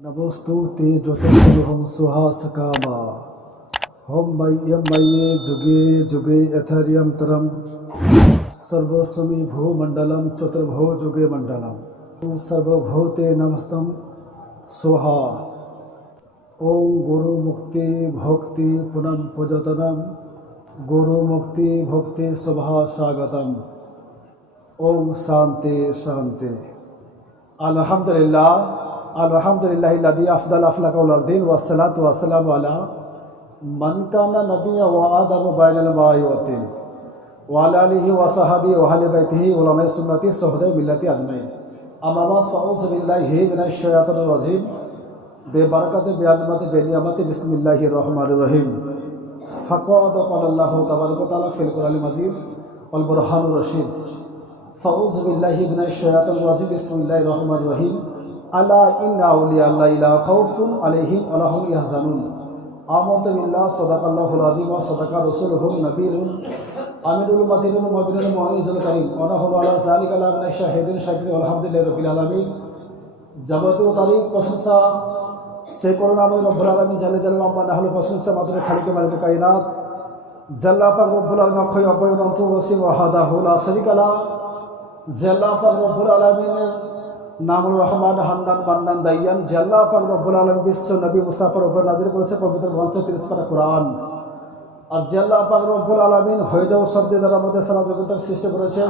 नमोस्तुते ज्योतिषुहं सुहासकामा हम मय्ये जुगे जुगे एथरियम तरम सर्वस्वमी भूमंडलम चतुर्भो जुगे मंडलम सर्वभूते नमस्तम सोहा ओम गुरु मुक्ति भक्ति पुनम पूजतनम गुरु मुक्ति भक्ति शुभा स्वागतम ओम शांति शांति अल्हम्दुलिल्लाह अल्हम्दुलिल्लाहिल्लज़ी अफ़ज़ल अफ़लाकुल अर्दीन वस्सलातु वस्सलामु अला मन काना नबिय्या व आदम बैनल माइ व तीन व अला आलिहि व सहाबी व अहले बैतिहि उलमाए सुन्नती सुहदाए मिल्लती अजमईन अम्मा बाद फ़अऊज़ु बिल्लाहि मिनश शैतानिर रजीम बेबरकत बेअज़मत बेनियामत बिस्मिल्लाहिर रहमानिर रहीम फ़क़द क़ालल्लाहु तबारक व तआला फ़िल क़ुरआनिल मजीद वल बुरहानुर रशीद फ़अऊज़ु बिल्लाहि मिनश शैतानिर रजीम बिस्मिल्लाहिर रहमानिर रहीम अला इन्ना औलिया अल्लाह ला खौफुन अलैहिम व ला हुम यहज़नून आमनतु बिल्लाहि सदक़ल्लाहुल अज़ीम व सदक़ा रसूलुहुन नबीयुल अमीनुल मतीनुल मुबीनुल मुइज़ुल करीम व नहनु अला ज़ालिका लमिनश शाहिदीन शाकिरीन अल्हम्दुलिल्लाहि रब्बिल आलामीन যাবতীয় তারিফ প্রশংসা সে করুণাময় রব্বুল আলামিন জাল্লা জালালুহু আম্মা নাহলু প্রশংসা মাত্র খালিকে মালিক কায়নাত জাল্লা পাক রব্বুল আলামিন অক্ষয় অব্যয় অনন্ত ওয়াসিম ওয়াহাদাহু লা শারীকা লা জাল্লা পাক রব্বুল আলামিনের নামুর রহমান হান্নান মান্নান দাইয়ান যে আল্লাহ পাক রব্বুল আলামিন বিশ্ব নবী মুস্তাফার উপর নাজিল করেছে পবিত্র গ্রন্থ 30 পারা কোরআন আর যে আল্লাহ পাক রব্বুল আলামিন হয়ে যাও শব্দের দ্বারা মধ্যে সারা জগৎটাকে সৃষ্টি করেছেন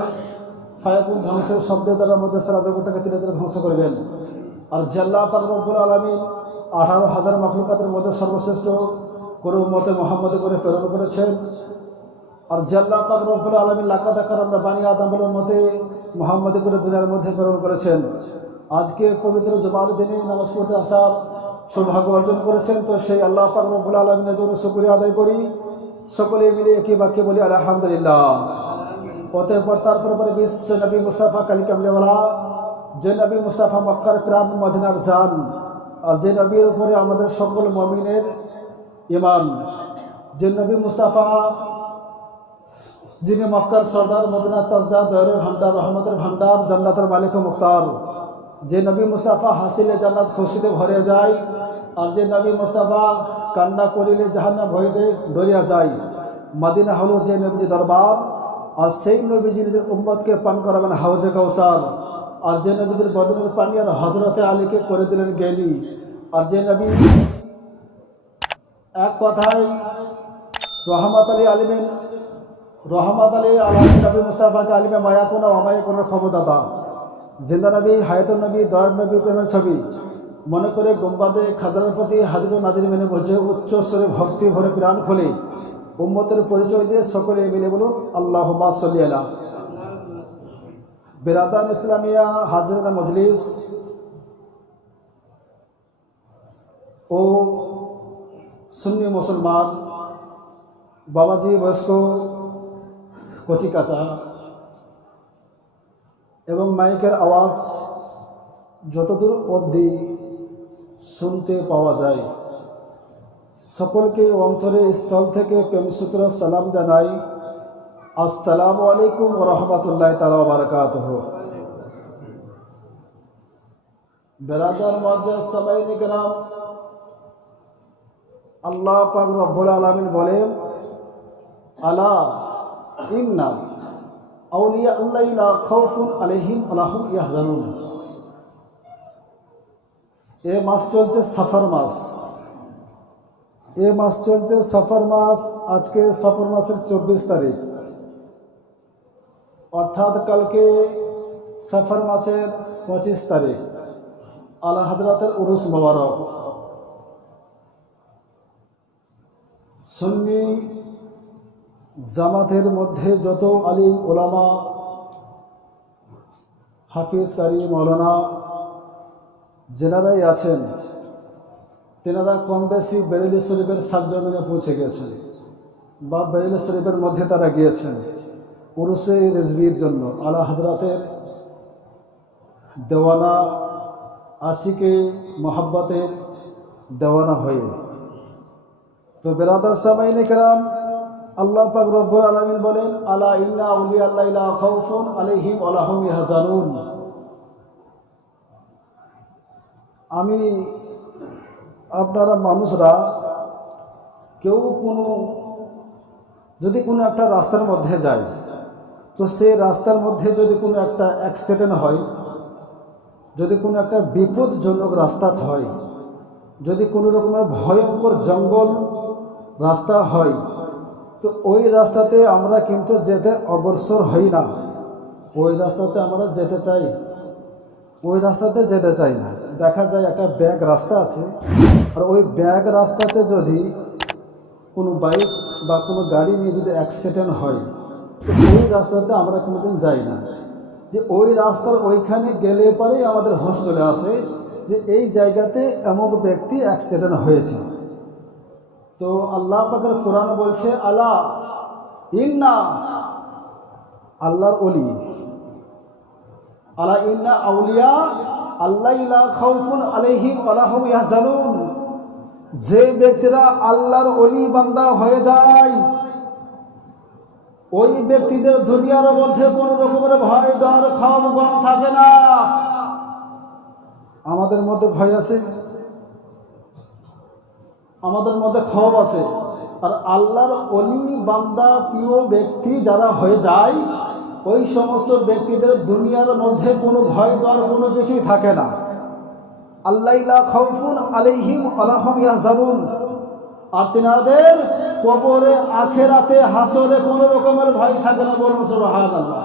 ফায়াকুন ধ্বংসের শব্দের দ্বারা মধ্যে সারা জগৎটাকে ধীরে ধীরে ধ্বংস করবেন আর যে আল্লাহ পাক রব্বুল আলামিন 18,000 মাখলুকাতের মধ্যে সর্বশ্রেষ্ঠ করে উম্মতে মুহাম্মদে করে প্রেরণ করেছেন আর যে আল্লাহ পাক রব্বুল আলামিন লাকাদ কারামনা বানি আদম বলে উম্মতে মুহাম্মদে করে দুনিয়ার মধ্যে প্রেরণ করেছেন আজকে পবিত্র জুমার দিনে নামাজ পড়তে আসার সৌভাগ্য অর্জন করেছেন তো সেই আল্লাহ পাক রব্বুল আলামিনের জন্য শুকরিয়া আদায় করি সকলে মিলে একই বাক্যে বলি আলহামদুলিল্লাহ অতঃপর তারপরে বিশ্ব নবী মুস্তাফা কালী কামলিওয়ালা যে নবী মুস্তাফা মক্কার প্রাণ মদিনার জান আর যে নবীর উপরে আমাদের সকল মুমিনের ঈমান যে নবী মুস্তাফা যিনি মক্কার সর্দার মদিনার তাজদার দয়ার ভান্ডার রহমতের ভান্ডার জান্নাতের মালিক ও মুখতার যে নবী মুস্তাফা হাসিলে জান্নাত খুশিতে ভরে যায় আর যে নবী মুস্তাফা কান্না করিলে জাহান্নাম ভয়তে ডরিয়া যায় মদিনা হলো যে নবীজি দরবার আর সেই নবীজি নিজের উম্মতকে পান করাবেন হাউজে কাউসার আর যে নবীজির বদনের পানি আর হজরতে আলীকে করে দিলেন জ্ঞানী আর যে নবী এক কথায় রহমত আলী আলিমেন রহমত আলী আলম নবী মুস্তাফাকে আলিমে মায়াকুনা অমায়াকুনার ক্ষমতাতা জিন্দা নবী হায়াতুন নবী দয়ার নবী প্রেমের ছবি মনে করে গুম্বাদে খাজারের প্রতি হাজির ও নাজির মেনে বোঝে উচ্চ স্বরে ভক্তি ভরে প্রাণ খোলে উম্মতের পরিচয় দিয়ে সকলে মিলে বলুন আল্লাহুম্মা সাল্লি আলা বিরাদান ইসলামিয়া হাজিরানা মজলিস ও সুন্নি মুসলমান বাবাজি বয়স্ক কচি কাঁচা এবং মাইকের আওয়াজ যতদূর অবধি শুনতে পাওয়া যায় সকলকে অন্তরে স্থল থেকে প্রেমসূত্র সালাম জানাই আসসালামু আলাইকুম ওয়া রাহমাতুল্লাহি তাআলা ওয়া বারাকাতুহু বিরাদার মুআজ্জাজ সামাইনে কেরাম আল্লাহ পাক রব্বুল আলামিন বলেন আলা ইন্না আউলিয়া আল্লাহি লা খাউফুন আলাইহিম ওয়া লা হুম ইয়াহজানুন এ মাস চলছে সফর মাস সফর মাস আজকে সফর মাসের 24 তারিখ অর্থাৎ কালকে সফর মাসের 25 তারিখ আলা হযরতের উরুস মোবারক সুন্নি জামাতের মধ্যে যত আলিম ওলামা হাফিজ কারি মৌলানা যেনারাই আছেন তেনারা কম বেশি বেরেলি শরীফের সারজমিনে পৌঁছে গেছেন বা বেরেলি শরীফের মধ্যে তারা গিয়েছেন উরুসে রেজবির জন্য আলা হযরতের দেওয়ানা আশিকে মোহাব্বতের দেওয়ানা হয়ে তো বেরাদার সামাইনে কেরাম আল্লাহ পাক রব্বুল আলামিন বলেন আলা ইন্না আউলিয়া আল্লাহি লা খাউফুন আলাইহিম ওয়া লা হুম ইয়াহজানুন আমি আপনারা মানুষরা কেউ যদি কোনো একটা রাস্তার মধ্যে যায়, তো সেই রাস্তার মধ্যে যদি কোনো একটা অ্যাক্সিডেন্ট হয়, যদি কোনো একটা বিপদজনক রাস্তা হয়, যদি কোনো রকমের ভয়ঙ্কর জঙ্গল রাস্তা হয়, তো ওই রাস্তাতে আমরা কিন্তু যেতে অগ্রসর হই না। ওই রাস্তাতে আমরা যেতে চাই, ওই রাস্তাতে যেতে চাই না। দেখা যায় একটা ব্যাক রাস্তা আছে, আর ওই ব্যাক রাস্তাতে যদি কোনো বাইক বা কোনো গাড়ি নিয়ে যদি অ্যাক্সিডেন্ট হয়, তো ওই রাস্তাতে আমরা কোনোদিন যাই না। যে ওই রাস্তার ওইখানে গেলে পরেই আমাদের হোশ চলে আসে যে এই জায়গাতে এমন ব্যক্তি অ্যাক্সিডেন্ট হয়েছে। তো আল্লাহ পাকের কোরআন বলছে, আলা ইন্না আল্লাহর ওলি, আলা ইন্না আউলিয়া আল্লাহ লা খাউফুন আলাইহিম ওয়ালা হুম ইয়াহজানুন। যে ব্যক্তিরা আল্লাহর ওলি বান্দা হয়ে যায়, ওই ব্যক্তিদের দুনিয়ার মধ্যে কোনো রকমের ভয় ডর খাম গম থাকে না। আমাদের মধ্যে ভয় আছে, আমাদের মধ্যে ক্ষোভ আছে, আর আল্লাহর ওলি বান্দা প্রিয় ব্যক্তি যারা হয়ে যায়, ওই সমস্ত ব্যক্তিদের দুনিয়ার মধ্যে কোনো ভয় ডর কোনো কিছুই থাকে না। আল্লাহ লা খাউফুন আলাইহিম ওয়ালা হুম ইয়াহজানুন। আর তিনাদের কবরে, আখেরাতে, হাসরে কোনো রকমের ভয় থাকে না। বলুন সুবহানাল্লাহ।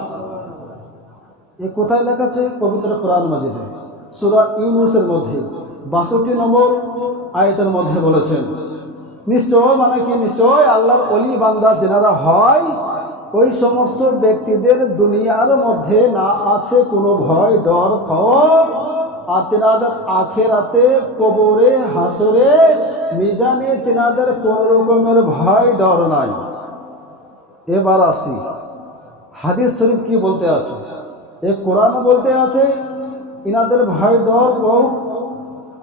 এ কোথায় লেখা আছে? পবিত্র কোরআন মাজিদে সূরা ইউনূসের মধ্যে ৬২ নম্বর আয়াতের মধ্যে বলেছেন, নিশ্চয় মানে কি, নিশ্চয় আল্লাহর ওলি বান্দা যেনারা হয়, ওই সমস্ত ব্যক্তিদের দুনিয়ার মধ্যে না আছে কোনো ভয় ডর ক্ষোভ, আর তেনাদের আখেরাতে, কবরে, হাসরে, মিজানে তেনাদের কোন রকমের ভয় ডর নাই। এবার আসি হাদিস শরীফ কি বলতে আছে। এ কোরআন বলতে আছে ইনাদের ভয় ডর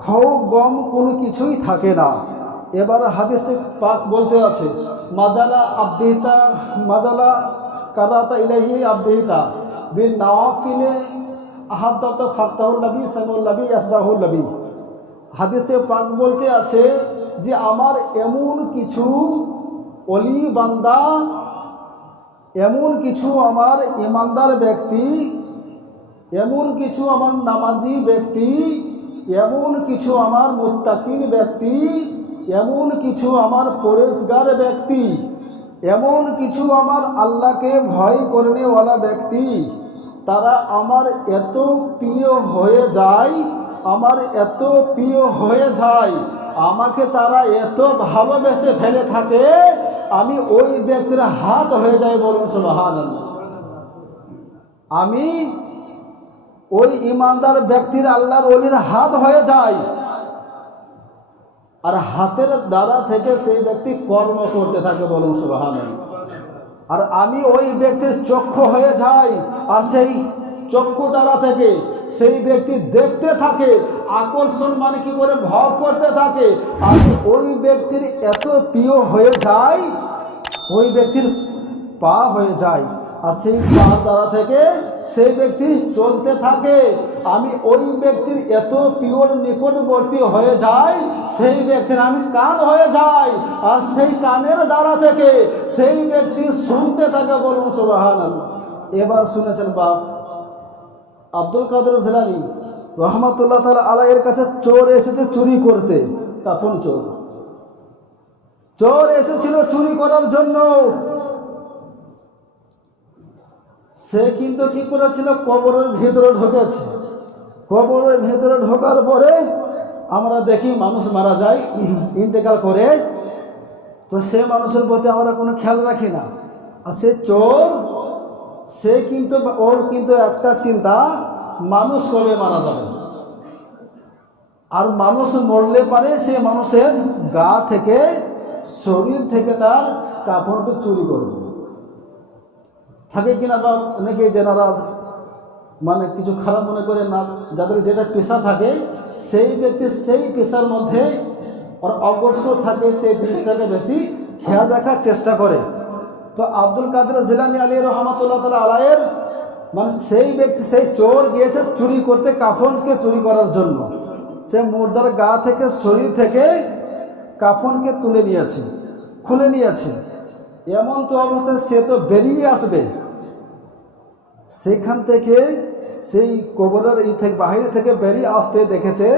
ক্ষোভ গম কোনো কিছুই থাকে না। এবার হাদিসে পাক বলতে আছে, মাজালা আবদিহিতা মাজালা কারাতা ইলাইহি আবদিহিতা বিন নাওয়াফিলে আহাব্বাত ফাক্তাহুল নবী সাল্লাল্লাহু নবী আসবাহুল নবী। হাদিসে পাক বলতে আছে যে আমার এমন কিছু ওলি বান্দা, এমন কিছু আমার ইমানদার ব্যক্তি, এমন কিছু আমার নামাজি ব্যক্তি, এমন কিছু আমার মুত্তাকিন ব্যক্তি, এমন কিছু আমার পরেজগার ব্যক্তি, এমন কিছু আমার আল্লাহকে ভয় করনেওয়ালা ব্যক্তি, তারা আমার এত প্রিয় হয়ে যায়, আমার এত প্রিয় হয়ে যায়, আমাকে তারা এত ভালোবেসে ফেলে থাকে, আমি ওই ব্যক্তির হাত হয়ে যাই। বলুন সুবহানাল্লাহ। আমি ওই ইমানদার ব্যক্তির, আল্লাহর ওলির হাত হয়ে যায়, আর হাতের দ্বারা থেকে সেই ব্যক্তি কর্ম করতে থাকে। বলুন সুবহানাল্লাহ। আর আমি ওই ব্যক্তির চক্ষু হয়ে যাই, আর সেই চক্ষু দ্বারা থেকে সেই ব্যক্তি দেখতে থাকে, আকর্ষণ মানে কি করে ভাব করতে থাকে। আমি ওই ব্যক্তির এত প্রিয় হয়ে যাই, ওই ব্যক্তির পা হয়ে যায়, আর সেই পা দ্বারা থেকে সেই ব্যক্তি চলতে থাকে। আমি ওই ব্যক্তির এত প্রিয় নিকটবর্তী হয়ে যাই, সেই ব্যক্তির আমি কান হয়ে যাই, আর সেই কানের দ্বারা থেকে সেই ব্যক্তি শুনতে থাকে। বলুন সুবহানাল্লাহ। এবার শুনেছেন বাপ আব্দুল কাদের জিলানী রহমাতুল্লাহ তাআলা আলাইহির কাছে চোর এসেছে চুরি করতে। কাফন চোর, চোর এসেছিল চুরি করার জন্য। সে কিন্তু কি করেছিল, কবরের ভিতরে ঢুকেছে। কবরের ভিতরে ঢোকার পরে আমরা দেখি মানুষ মারা যায়, ইন্তেকাল করে, তো সে মানুষের প্রতি আমরা কোনো খেয়াল রাখি না। আর সে চোর, সে কিন্তু ওর কিন্তু একটা চিন্তা, মানুষ কবে মারা যাবে, আর মানুষ মরলে পারে সে মানুষের গা থেকে, শরীর থেকে তার কাপড়কে চুরি করবে। থাকে কিনা বা অনেকে যেনারা মানে কিছু খারাপ মনে করে না, যাদের যেটা পেশা থাকে, সেই ব্যক্তি সেই পেশার মধ্যে ওর অগ্রসর থাকে, সেই জিনিসটাকে বেশি খেয়াল রাখার চেষ্টা করে। তো আব্দুল কাদের জিলানী আলাইহি রহমাতুল্লাহ তাআলা আলাইহির মানে সেই ব্যক্তি, সেই চোর গিয়েছে চুরি করতে, কাফনকে চুরি করার জন্য। সে মুর্দার গা থেকে, শরীর থেকে কাফনকে তুলে নিয়েছে, খুলে নিয়েছে। এমন তো অবস্থায় সে তো বেরিয়ে আসবে, সেখান থেকে সেই কবরের থেকে বাহির থেকে বেরিয়ে আসতে দেখেছে,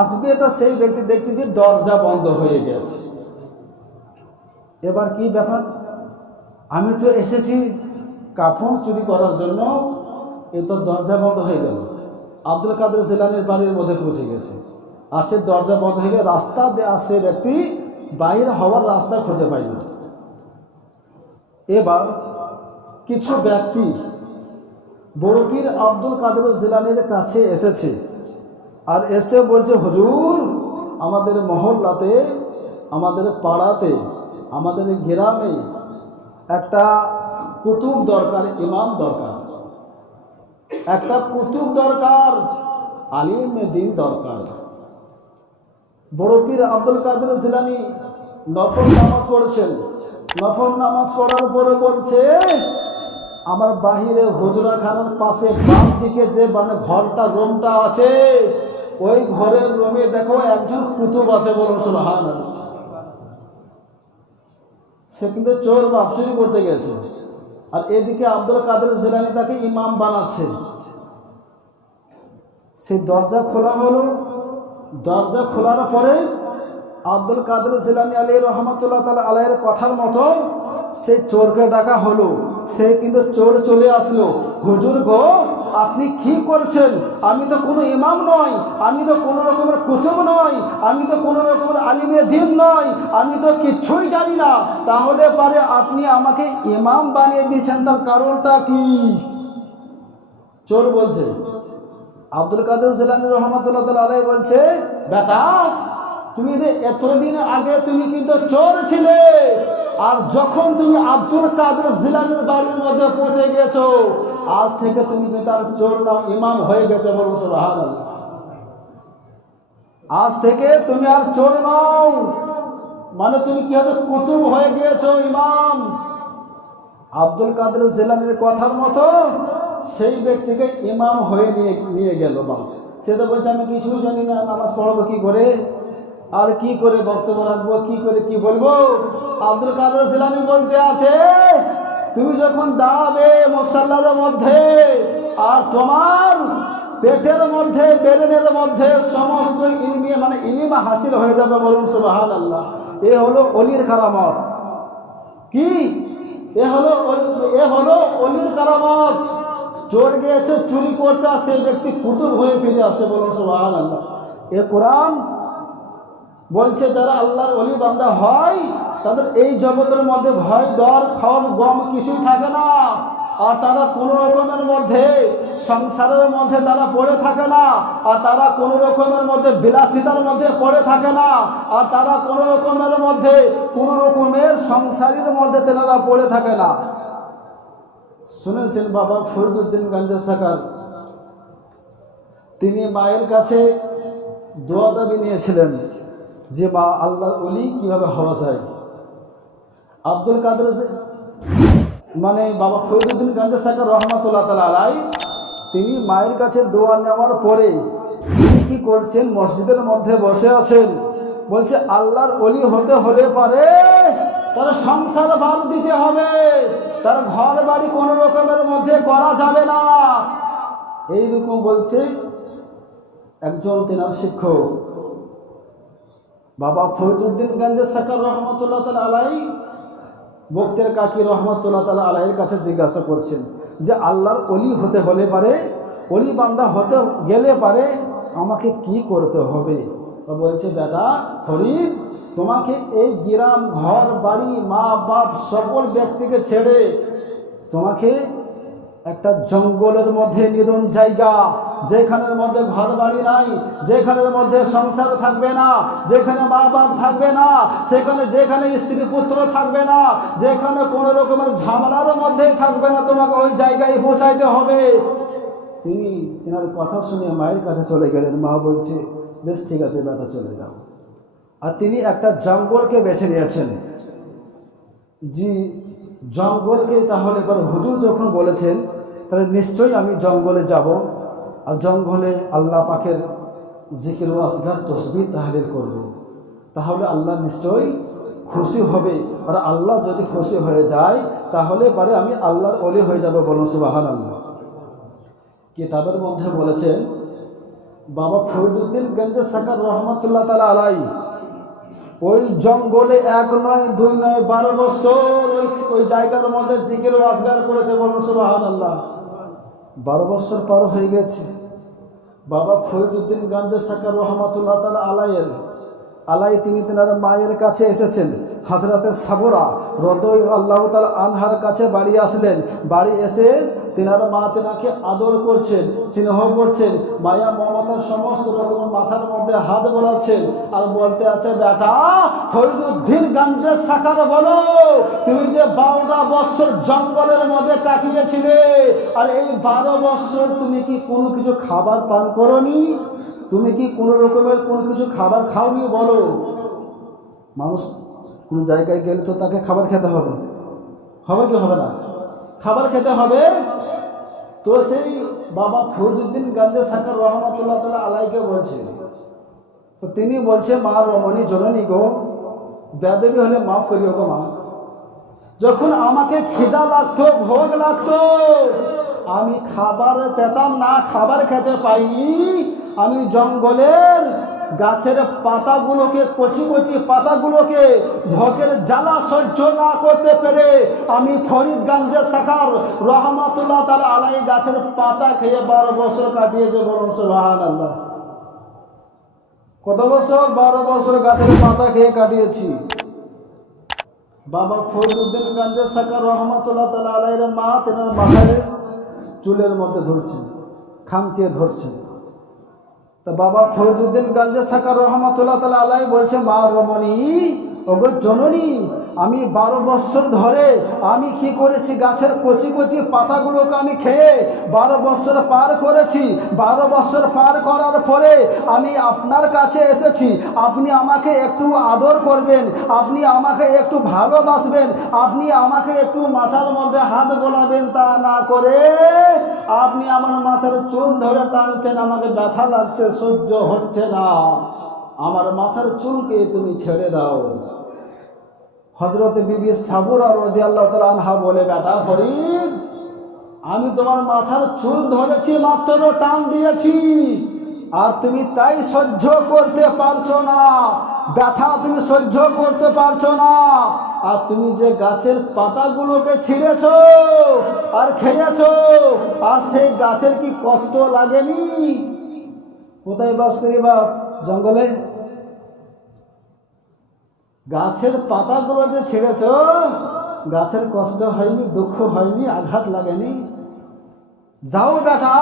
আসবে তা সেই ব্যক্তি দেখছে যে দরজা বন্ধ হয়ে গেছে। এবার কি ব্যাপার, আমি তো এসেছি কাফন চুরি করার জন্য, এ তো দরজা বন্ধ হয়ে গেল। আব্দুল কাদের জিলানীর বাড়ির মধ্যে পৌঁছে গেছে, আর সে দরজা বন্ধ হয়ে গেলে রাস্তা সে ব্যক্তি বাইরে হওয়ার রাস্তা খুঁজে পায় না। এবার কিছু ব্যক্তি বড় পীর আব্দুল কাদের জিলানীর কাছে এসেছে, আর এসে বলছে, হুজুর, আমাদের মহল্লাতে, আমাদের পাড়াতে, আমাদের গ্রামে একটা কুতুব দরকার, ইমাম দরকার, একটা কুতুব দরকার, আলিম দ্বীন দরকার। বড় পীর আব্দুল কাদের জিলানী নফল নামাজ পড়েছেন। নফল নামাজ পড়ার পরে বলছে, আমার বাহিরে হুজরাখানার পাশে বাম দিকে যে মানে ঘরটা, রুমটা আছে, ওই ঘরের রুমে দেখো একজন কুতুব আছে, বলুন সুবহানাল্লাহ। সে কিন্তু চোর বাপ, চুরি করতে গেছে, আর এদিকে আব্দুল কাদের জিলানী তাকে ইমাম বানাচ্ছে। সেই দরজা খোলা হলো। দরজা খোলার পরে আব্দুল কাদের জিলানী আলাইহি রহমাতুল্লাহ তাআলা আলাইহির কথার মতো সেই চোরকে ডাকা হলো। সে কিন্তু চোর চলে আসলো, হুজুর গো, আপনি কি করছেন? আমি তো কোনো ইমাম নই, আমি তো কোনো রকমের কুতুব নই, আমি তো কোনো রকমের আলিমে দ্বীন নই, আমি তো কিচ্ছুই জানি না, তাহলে পারে আপনি আমাকে ইমাম বানিয়ে দিয়েছেন, তার কারণটা কি? চোর বলছে। আব্দুল কাদের জিলানী রহমাতুল্লাহ তাআলা আলাইহি বলছে, বেটা, তুমি এতদিন আগে তুমি কিন্তু চোর ছিলে, আর যখন তুমি আব্দুল কাদের জিলানীর বাড়ির মধ্যে পৌঁছে গেছো, আজ থেকে তুমি কিন্তু আর চোর নাও, ইমাম হয়ে গেছে, বলুন সুবহানাল্লাহ। আজ থেকে তুমি আর চোর নাও, মানে তুমি কি হচ্ছে, কুতুব হয়ে গিয়েছো, ইমাম। আব্দুল কাদের জিলানীর কথার মতো সেই ব্যক্তিকে ইমাম হয়ে নিয়ে গেল। বা সে তো বলছে, আমি কিছুই জানি না, নামাজ পড়াবো কি করে, আর কি করে বক্তব্য রাখবো, কি করে কি বলবো। আব্দুল কাদের জিলানী বলতে আছে, তুমি যখন দাঁড়াবে মুসাল্লার মধ্যে, আর তোমার পেটের মধ্যে, ব্রেনের মধ্যে সমস্ত ইলম হাসিল হয়ে যাবে, বলুন সুবহানাল্লাহ। এ হলো অলির কারামত। কি এ হলো অলির কারামত। চোর গিয়েছে চুরি করতে, আসে ব্যক্তি কুতুব হয়ে ফিরে আসে, বলুন সুবহানাল্লাহ। এ কোরআন বলছে, যারা আল্লাহর ওলি বান্দা হয়, তাদের এই জগতের মধ্যে ভয়, ডর, খৌফ, গম কিছুই থাকে না, আর তারা কোনো রকমের মধ্যে সংসারের মধ্যে তারা পড়ে থাকে না, আর তারা কোনো রকমের মধ্যে বিলাসিতার মধ্যে পড়ে থাকে না, আর তারা কোনো রকমের মধ্যে, কোনো রকমের সংসারের মধ্যে তেনারা পড়ে থাকে না। শুনেছেন বাবা ফরিদউদ্দিন গঞ্জ সরকার, তিনি মায়ের কাছে দোয়া দাবি নিয়েছিলেন যে মা, আল্লাহর ওলি কিভাবে হওয়া যায়। আব্দুল কাদের বাবা ফরিদউদ্দিন গঞ্জ সরকার রহমাতুল্লাহ তাআলা আলাইহি, তিনি মায়ের কাছে দোয়া নেওয়ার পরে তিনি কি করছেন, মসজিদের মধ্যে বসে আছেন, বলছে আল্লাহর ওলি হতে হলে পারে তার সংসার বাদ দিতে হবে, তার ঘর বাড়ি কোনো রকমের মধ্যে করা যাবে না। এইরকম বলছে একজন তেনার শিক্ষক বাবা ফরিদউদ্দিন গঞ্জ সরকার রহমাতুল্লাহ তাআলা আলাইহি বক্তের কাকি রহমাতুল্লাহ তাআলা আলাইহির কাছে জিজ্ঞাসা করছেন যে আল্লাহর ওলি হতে হলে পারে, ওলি বান্দা হতে গেলে পারে আমাকে কি করতে হবে। বলছে, বেটা ফরিদ, তোমাকে এই গ্রাম, ঘর বাড়ি, মা বাপ সকল ব্যক্তিকে ছেড়ে তোমাকে একটা জঙ্গলের মধ্যে, নিরন জায়গা, যেখানের মধ্যে ঘর বাড়ি নাই, যেখানের মধ্যে সংসার থাকবে না, যেখানে মা বাপ থাকবে না, যেখানে স্ত্রী পুত্র থাকবে না, যেখানে কোনো রকমের ঝামেলার মধ্যে থাকবে না, তোমাকে ওই জায়গায় পৌঁছাইতে হবে। তিনি তেনার কথা শুনে মায়ের কাছে চলে গেলেন। মা বলছে, বেশ ঠিক আছে বেটা, চলে যাও। আর তিনি একটা জঙ্গলকে বেছে নিয়েছেন। জি, জঙ্গলকে, তাহলে এবার হুজুর যখন বলেছেন, তাহলে নিশ্চয়ই আমি জঙ্গলে যাব। আর জঙ্গলে আল্লাহ পাকের জিকির ও আসগার তসবিহ তাহলিল করব, তাহলে আল্লাহ নিশ্চয়ই খুশি হবে। আর আল্লাহ যদি খুশি হয়ে যায় তাহলে পারে আমি আল্লাহর ওলি হয়ে যাব। বলুন সুবহানাল্লাহ। কিতাবের মধ্যে বলেছেন বাবা ফরিদউদ্দিন গঞ্জে সাকার রহমতুল্লাহ তাআলা আলাইহি ওই জঙ্গলে 1 নয় 2 নয় 12 বছর ওই জায়গার মধ্যে জিকির ও আসগার করেছে। বলুন সুবহানাল্লাহ। 12 বছর পার হয়ে গেছে। বাবা ফরিদউদ্দিন গঞ্জে সাকার রহমতুল্লাহ তাআলা আলাই তিনি তেনার মায়ের কাছে এসেছেন। হযরতে সাবরা রাদিয়াল্লাহু তাআলা আনহার কাছে বাড়ি আসলেন। বাড়ি এসে তেনার মা তেনাকে আদর করছেন, স্নেহ করছেন, মায়া মমতার সমস্ত রকম মাথার মধ্যে হাত বোলাচ্ছেন আর বলতে আছে, বেটা ফরিদউদ্দিন গঞ্জে সাকার, বলো তুমি যে 12টা বছর জঙ্গলের মধ্যে কাটিয়েছিলে, আর এই 12 বছর তুমি কি কোনো কিছু খাবার পান করনি? তুমি কি কোনো রকমের কোনো কিছু খাবার খাওনি? বলো। মানুষ কোনো জায়গায় গেলে তো তাকে খাবার খেতে হবে, হবে কি হবে না? খাবার খেতে হবে। তো সেই বাবা ফরিদউদ্দিন গঞ্জে সাকার রহমতুল্লাহ তাআলা আলাইকে বলছে, তো তিনি বলছে, মা রমণী জননী গো, বেয়াদবি হলে মাফ করিও গো মা। যখন আমাকে খিদা লাগতো, ভোগ লাগতো, আমি খাবার পেতাম না, খাবার খেতে পাইনি, আমি জঙ্গলের গাছের পাতাগুলোকে, কচি কচি পাতাগুলোকে ভোগের জ্বালা সহ্য না করতে পেরে আমি ফরিদ গঞ্জে সাকার রহমতুল্লাহ তাআলা আলাইহি গাছের পাতা খেয়ে 12 বছর কাটিয়েছে। বলুন সুবহানাল্লাহ। কত বছর? 12 বছর গাছের পাতা খেয়ে কাটিয়েছি। বাবা ফরিদউদ্দিন গঞ্জে সাকার রহমতুল্লাহ তাআলা আলাইহির মা তেনার মাথায় চুলের মধ্যে ধরছেন, খামচিয়ে ধরছেন। তা বাবা ফরিদউদ্দিন গঞ্জে সাকার রহমতুল্লাহ তাআলা আলাইহি বলছে, মা রমণী, ওগো জননী, আমি 12 বছর ধরে আমি কি করেছি? গাছের কচি কচি পাতাগুলোকে আমি খেয়ে 12 বছর পার করেছি। 12 বছর পার করার পরে আমি আপনার কাছে এসেছি। আপনি আমাকে একটু আদর করবেন, আপনি আমাকে একটু ভালোবাসবেন, আপনি আমাকে একটু মাথার মধ্যে হাত বোলাবেন। তা না করে আপনি আমার মাথার চুল ধরে টানছেন, আমাকে ব্যথা লাগছে, সহ্য হচ্ছে না, আমার মাথার চুলকে তুমি ছেড়ে দাও। হযরত বিবি সাবরা রাদিয়াল্লাহু তাআলা আনহা বলে, বেটা ফরিদ, আমি তোমার মাথার চুল ধরেছি, মাত্র টান দিয়েছি, আর তুমি তাই সহ্য করতে পারছো না, ব্যথা তুমি সহ্য করতে পারছো না। আর তুমি যে গাছের পাতাগুলোকে ছিঁড়েছো আর খেয়েছো, আর সেই গাছের কি কষ্ট লাগেনি? কোথায় বাস করি বাপ? জঙ্গলে। গাছের পাতাগুলো যে ছিঁড়েছ, গাছের কষ্ট হয়নি, দুঃখ হয়নি, আঘাত লাগেনি? যাও বেটা,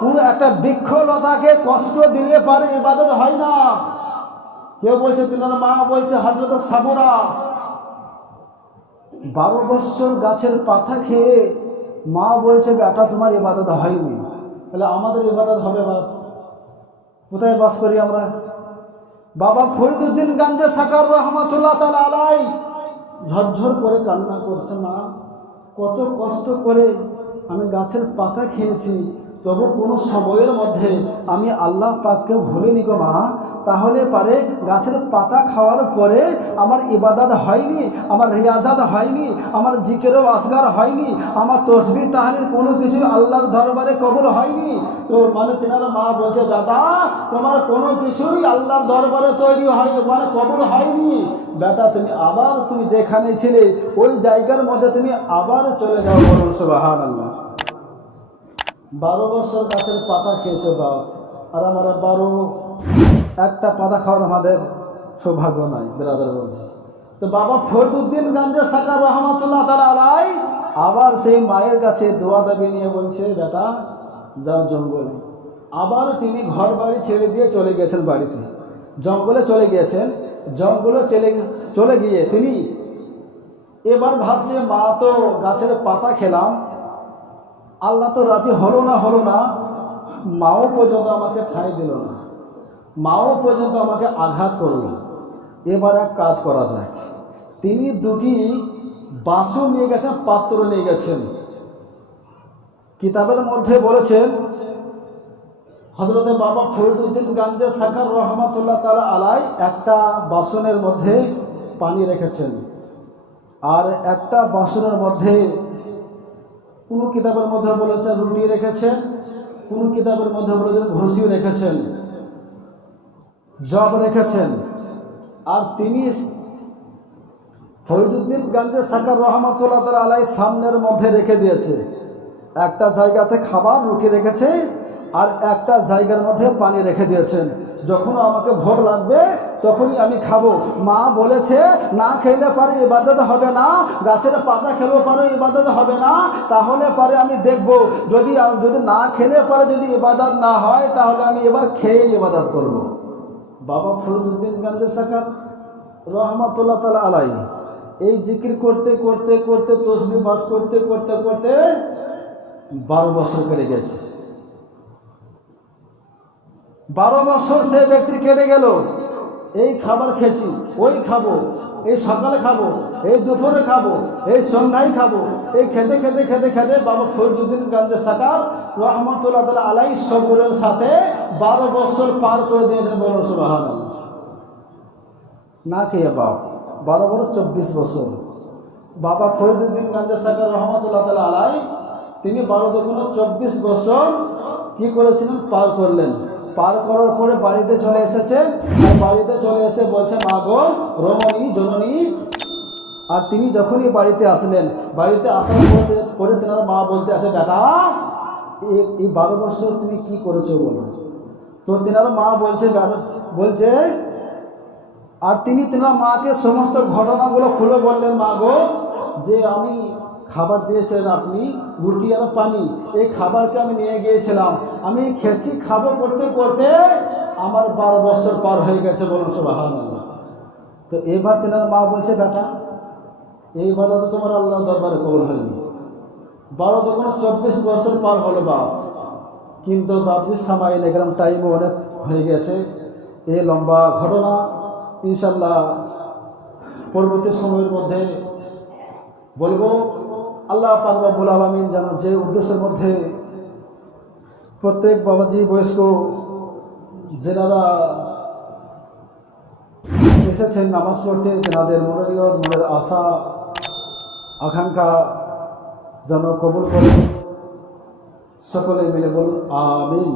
কোন একটা বৃক্ষলতাকে কষ্ট দিলে পারে ইবাদত হয় না। কেউ বলছে, তিনার মা বলছে, হযরত সাবরা 12 বছর গাছের পাতা খেয়ে মা বলছে, বেটা তোমার ইবাদত হয়নি। তাহলে আমাদের ইবাদত হবে বাপ? কোথায় বাস করি আমরা? বাবা ফরিদউদ্দিন গঞ্জে সাকার রহমতুল্লাহ তাআলা আলাইহি ঝরঝর করে কান্না করছে, মা কত কষ্ট করে আমি গাছের পাতা খেয়েছি, তবু কোনো সময়ের মধ্যে আমি আল্লাহ পাককে ভুলিনি গো মা। তাহলে পারে গাছের পাতা খাওয়ার পরে আমার ইবাদত হয়নি, আমার রিয়াজাত হয়নি, আমার জিকির ও আসগার হয়নি, আমার তসবিহ তাহলিল কোনো কিছু আল্লাহর দরবারে কবুল হয়নি। তো মানে তেনার মা বলছে, বেটা তোমার কোনো কিছুই আল্লাহর দরবারে তৈরি হয় মানে কবুল হয়নি। বেটা তুমি আবার তুমি যেখানে ছিলে ওই জায়গার মধ্যে তুমি আবার চলে যাও। বলুন সুবহানাল্লাহ। 12 বছর গাছের পাতা খেয়েছো বাপ, আর আমরা একটা পাতা খাওয়ার আমাদের সৌভাগ্য নাই। ব্রাদার বলছে, তো বাবা ফরিদউদ্দিন গঞ্জে সাকার রহমতুল্লাহ তাআলা আলাইহি আবার সেই মায়ের কাছে দোয়া দাবি নিয়ে বলছে, বেটা যাও জঙ্গলে। আবার তিনি ঘর বাড়ি ছেড়ে দিয়ে চলে গেছেন, বাড়িতে জঙ্গলে চলে গিয়েছেন। জঙ্গলে চলে গিয়ে তিনি এবার ভাবছে, মা তো গাছের পাতা খেলাম, আল্লাহ তো রাজি হলো না, মাও পর্যন্ত আমাকে ঠাঁই দিল না, মাও পর্যন্ত আমাকে আঘাত করল। এবার এক কাজ করা যায়। তিনি 2টি বাসু নিয়ে গেছেন, পাত্র নিয়ে গেছেন। কিতাবের মধ্যে বলেছেন হযরতে বাবা ফরিদউদ্দিন গাঞ্জে সাকার রহমাতুল্লাহ তাআলা আলাই একটা বাসনের মধ্যে পানি রেখেছেন, আর একটা বাসনের মধ্যে কোনো কিতাবের মধ্যে বলেছেন রুটি রেখেছেন, কোনো কিতাবের মধ্যে বলেছেন ভুসি রেখেছেন, জব রেখেছেন। আর তিনি ফরিদউদ্দিন গাঞ্জে সাকার রহমাতুল্লাহ তাআলা আলাই সামনের মধ্যে রেখে দিয়েছে, একটা জায়গাতে খাবার রুটি রেখেছে আর একটা জায়গার মধ্যে পানি রেখে দিয়েছেন। যখন আমাকে ভোগ লাগবে তখনই আমি খাবো। মা বলেছে না খেলে পারে ইবাদত হবে না, গাছের পাতা খেলেও পারে ইবাদত হবে না, তাহলে পারে আমি দেখব যদি না খেলে পারে যদি ইবাদত না হয় তাহলে আমি এবার খেয়ে ইবাদত করব। বাবা ফরিদউদ্দিন গাঞ্জে সাকার রহমাতুল্লাহ তাআলা আলাই এই জিকির করতে করতে করতে তসবিহ পাঠ করতে করতে করতে 12 বছর কেটে গেছে। 12 বছর সে ব্যক্তির কেটে গেল। এই খাবার খেয়েছি, ওই খাবো, এই সকালে খাবো, এই দুপুরে খাবো, এই সন্ধ্যায় খাবো, এই খেতে খেতে খেতে খেতে বাবা ফরিদউদ্দিন গাঞ্জে সাকার রহমাতুল্লাহ তাআলা আলাই সবরের সাথে 12 বছর পার করে দিয়েছেন। বলো সুবহানাল্লাহ। না খেয়ে বাপ 12 বছর 24 বছর। বাবা ফরিদউদ্দিন গাঞ্জে সাকার রহমাতুল্লাহ তাআলা আলাই তিনি 12 দুগুণে 24 বছর কি করেছিলেন? পার করলেন। পার করার পরে বাড়িতে চলে এসেছেন, আর বাড়িতে চলে এসে বলছে মা গো রমণী জননী। আর তিনি যখনই বাড়িতে আসলেন, বাড়িতে আসার পরে তেনার মা বলতে আসে বেটা এই 12 বছর তুমি কি করেছো বলো। তো তেনার মা বলছে আর তিনি তেনার মাকে সমস্ত ঘটনাগুলো খুলে বললেন মা গো যে আমি খাবার দিয়েছিলেন আপনি রুটি আর পানি, এই খাবারকে আমি নিয়ে গিয়েছিলাম, আমি খেয়েছি খাবো করতে করতে আমার 12 বছর পার হয়ে গেছে। বলুন সুবহানাল্লাহ। তো এবার তেনার মা বলছে বেটা এইবার তো তোমার আল্লাহর দরবারে কবুল হয়নি। 12 দুগুণে 24 বছর পার হলো বাপ, কিন্তু বাপজি সামাই নেগ্রাম টাইমও অনেক হয়ে গেছে। এই লম্বা ঘটনা ইনশাল্লাহ পরবর্তী সময়ের মধ্যে বলবো। আল্লাহ পাক রব্বুল আলামিন যেন যে উদ্দেশ্যের মধ্যে প্রত্যেক বাবাজি বয়স্ক যারা এসেছেন নামাজ পড়তে, তেনাদের মনের আশা আকাঙ্ক্ষা যেন কবুল করে। সকলে মিলে বলুন আমিন।